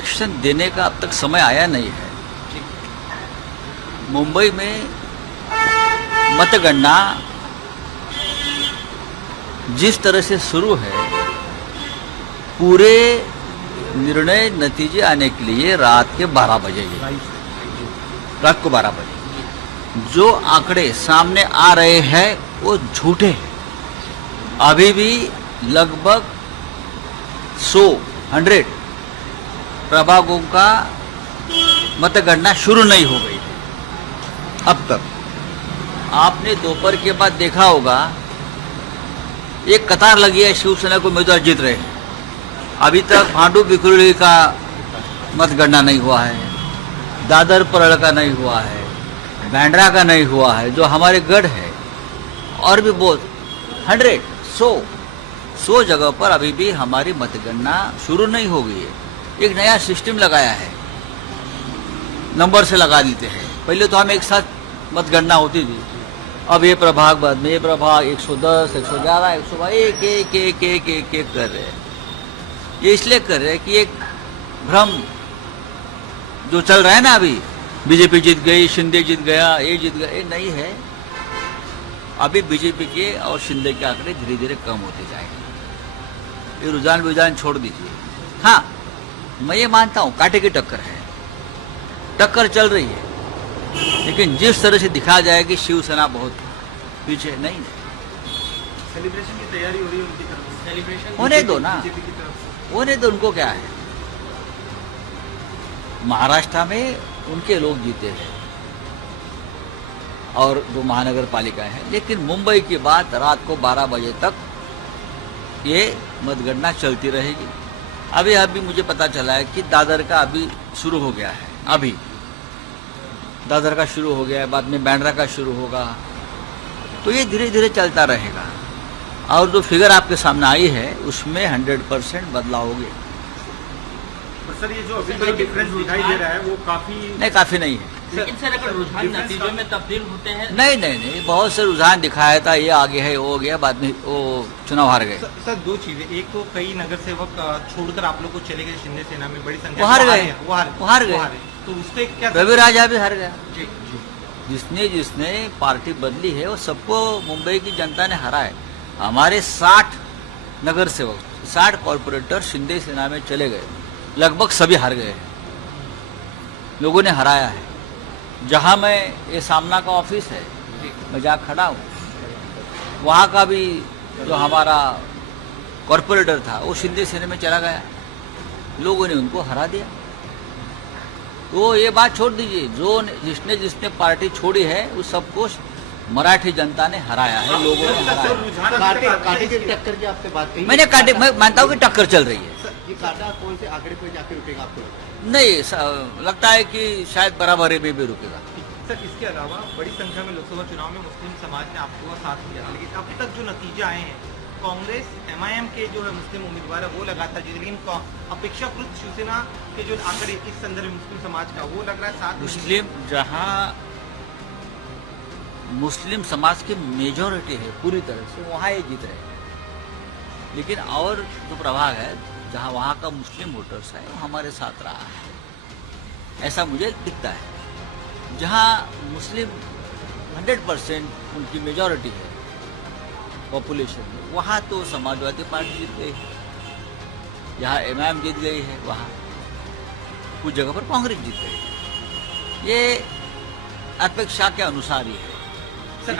Reaction देने का अब तक समय आया नहीं है। मुंबई में मतगणना जिस तरह से शुरू है, पूरे निर्णय नतीजे आने के लिए रात के 12 बजेगी, रात को 12 बजे। जो आंकड़े सामने आ रहे हैं वो झूठे हैं। अभी भी लगभग 100 प्रभागों का मतगणना शुरू नहीं हो गई है अब तक। आपने दोपहर के बाद देखा होगा, एक कतार लगी है, शिवसेना को उम्मीदवार जीत रहे हैं। अभी तक भांडू बिकुली का मतगणना नहीं हुआ है, दादर परल का नहीं हुआ है, बैंड्रा का नहीं हुआ है, जो हमारे गढ़ है, और भी बहुत 100 जगह पर अभी भी हमारी मतगणना शुरू नहीं हो गई है। एक नया सिस्टम लगाया है, नंबर से लगा देते हैं। पहले तो हम एक साथ मतगणना होती थी, अब ये प्रभाग बाद में ये प्रभाग 110, 111, 112 एक कर रहे हैं। ये इसलिए कर रहे हैं कि एक भ्रम जो चल रहा है ना, अभी बीजेपी जीत गई, शिंदे जीत गया, ये जीत गया, ये नहीं है। अभी बीजेपी के और शिंदे के आंकड़े धीरे धीरे कम होते जाएंगे। ये रुझान छोड़ दीजिए। हाँ, मैं ये मानता हूँ कांटे की टक्कर है, टक्कर चल रही है, लेकिन जिस तरह से दिखाया जाए कि शिवसेना बहुत पीछे नहीं। सेलिब्रेशन की तैयारी हो रही है उनकी तरफ से। सेलिब्रेशन होने दो ना, बीजेपी की तरफ से। होने दो, उनको क्या है। महाराष्ट्र में उनके लोग जीते हैं और जो महानगर पालिका है, लेकिन मुंबई की बात रात को 12 बजे तक ये मतगणना चलती रहेगी। अभी मुझे पता चला है कि दादर का अभी शुरू हो गया है, अभी दादर का शुरू हो गया है, बाद में बैंड्रा का शुरू होगा, तो ये धीरे धीरे चलता रहेगा। और जो फिगर आपके सामने आई है उसमें 100% बदलाव हो गया। सर, ये जो अभी जो डिफरेंस दिखाई दे रहा है वो काफी नहीं है। लेकिन सर, अगर रुझान नतीजों में तब्दील होते हैं। नहीं, बहुत से रुझान दिखाया था, ये आगे है, वो हो गया, बाद में वो चुनाव हार गए। सर, दो चीजें, एक तो कई नगर सेवक छोड़कर आप लोग को चले गए शिंदे सेना में, बड़ी संख्या वो हार गए, तो उससे क्या रवि राजा भी हार गया। जी। जिसने पार्टी बदली है वो सबको मुंबई की जनता ने हरा है। हमारे 60 नगर सेवक, 60 कॉर्पोरेटर शिंदे सेना में चले गए, लगभग सभी हार गए हैं, लोगों ने हराया है। जहां मैं, ये सामना का ऑफिस है, मैं जहाँ खड़ा हूँ, वहाँ का भी जो हमारा कॉर्पोरेटर था वो शिंदे सेना में चला गया, लोगों ने उनको हरा दिया। तो ये बात छोड़ दीजिए, जिसने पार्टी छोड़ी है उस सबको मराठी जनता ने हराया है, लोगों ने हराया। कांटे की टक्कर की आपसे बात कही। मैं मानता हूँ कि टक्कर चल रही है। ये कांटा कौन से आंकड़े पर जाकर रुकेगा आपको? नहीं, लगता है कि शायद बराबरी में भी रुकेगा। सर, इसके अलावा बड़ी संख्या में लोकसभा चुनाव में मुस्लिम समाज ने आपको साथ दिया, लेकिन अब तक जो नतीजे आए हैं, कांग्रेस MIM के जो है मुस्लिम उम्मीदवार है वो लगातार जीते, लेकिन अपेक्षाकृत शिवसेना के जो आंकड़े इस संदर्भ में मुस्लिम समाज का वो लग रहा है साथ। जहां मुस्लिम समाज की मेजॉरिटी है पूरी तरह से, वहाँ ये जीत रहे हैं। लेकिन और जो प्रभाग है जहाँ वहाँ का मुस्लिम वोटर्स है वो हमारे साथ रहा है, ऐसा मुझे दिखता है। जहाँ मुस्लिम 100% उनकी मेजॉरिटी है पॉपुलेशन में, वहाँ तो समाजवादी पार्टी जीत गई है। जहाँ MIM जीत गई है, वहाँ कुछ जगह पर कांग्रेस जीत गई है। ये अपेक्षा के अनुसार ही है। सर,